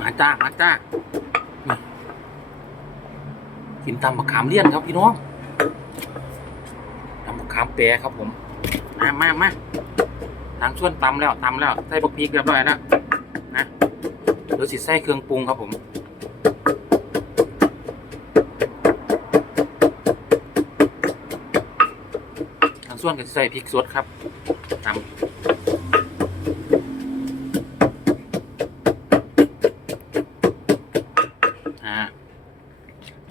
มาจ้ามาจ้านี่กินตำมะขามเลี่ยนครับพี่น้องตำมะขามแปรครับผมมามามาทางส่วนตำแล้วตำแล้วใส่บักพริกเรียบร้อยแล้วนะเดี๋ยวสิใส่เครื่องปรุงครับผมทางส่วนก็ใส่พริกสดครับ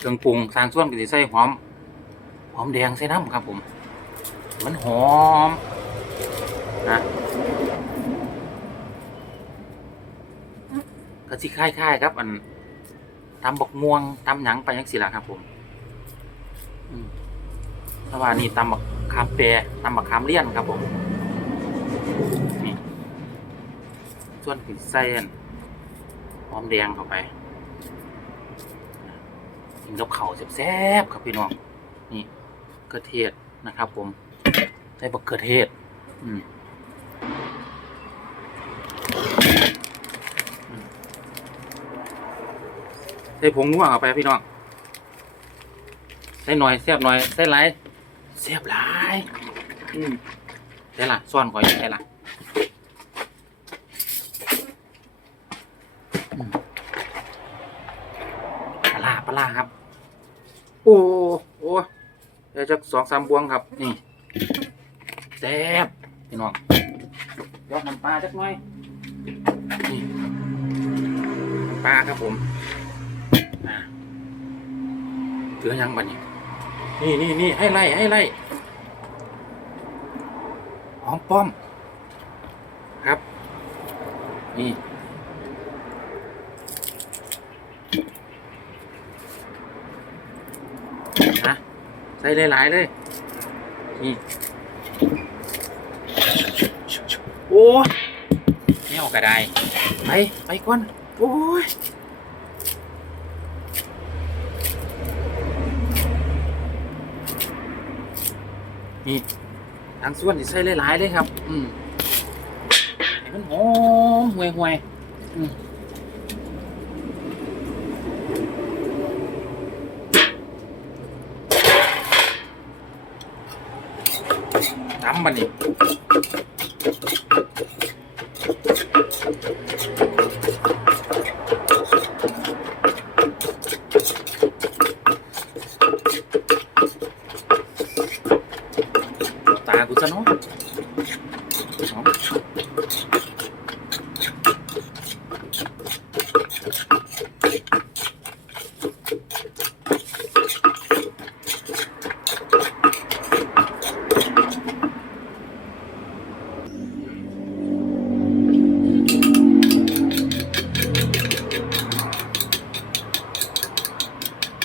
รื่องปรุงทางส่วนก็สิใส่หอม หอมแดงใส่น้ำครับผม มันหอมนะก็สิคล้ายๆครับ อันตำบกม่วงตำหยังไปยังสิละครับผมแต่ว่านี่ตำบักขามแปรตำบักขามเลี่ยนครับผมนี่ส่วนผิดไส้หอมแดงเข้าไป กินกับข้าแซ่บๆครับพี่น้อง นี่กระเทียดนะครับ ผมใส่บักเขือเทศ อืมใส่ผงนัวเข้าไปพี่น้อง ใส่หน่อยแซ่บหน่อย ใส่หลายแซ่บหลาย อืมใส่ละซ่อนก่อนใส่ละอืมปลาร้าปลาร้าครับ โอ้โอ้เดี๋ยวจะสองสามบวงครับ นี่แซ่บพี่น้องยอดน้ำปลาจักหน่อยนี่ปลาครับผมเหลือยังบัดนี้นี่นี่นี่ให้ไล่ให้ไล่หอมป้อม ครับ นี่ นะใส่ หลายๆเลย นี่ โอ้ยไม่เอากระไดไป ไปก่อน โอ้ยนี่ทางส่วนที่ใส่หลายๆเลยครับ อืมให้มันหอมห่วยห่วยๆอืม น้ำมันนี่ตากูซะเนาะเอา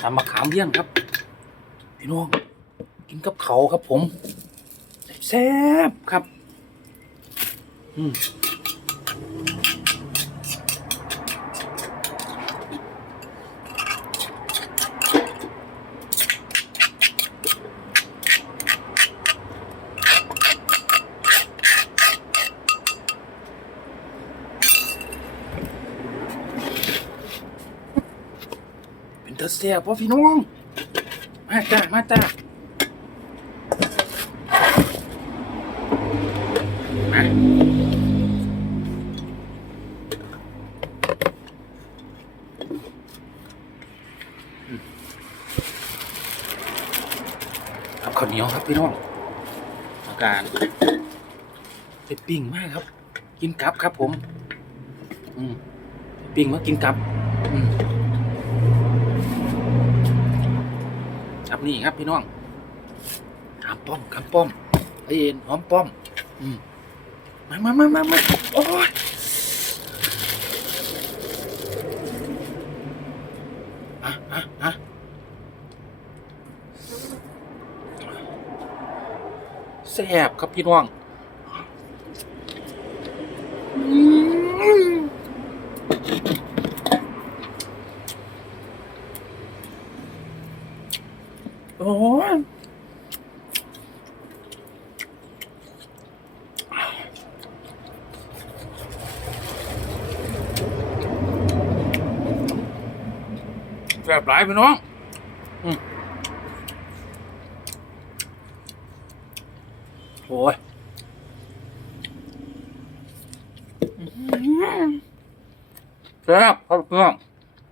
ทำมะขามเลี้ยงครับ พี่น้องกินกับเขาครับผม แซ่บครับ อืม เป็นตาแซ่บพ่อพี่น้อง มาจ้า มาจ้ามาครับข้าวเหนียวครับพี่น้องอาการไปปิ้งมากครับ กินกับครับผม อืมปปิ้งมากินกับ อืมครับ นี่ครับพี่น้องหามป้อมขามป้อมไอเอ็นหอมป้อม อืมมามามามามาโอ้ยอะอะอะแซ่บครับพี่น้อง โอ้แซ่บหลายพี่น้องโอ้ยแซ่บครับพี่น้อง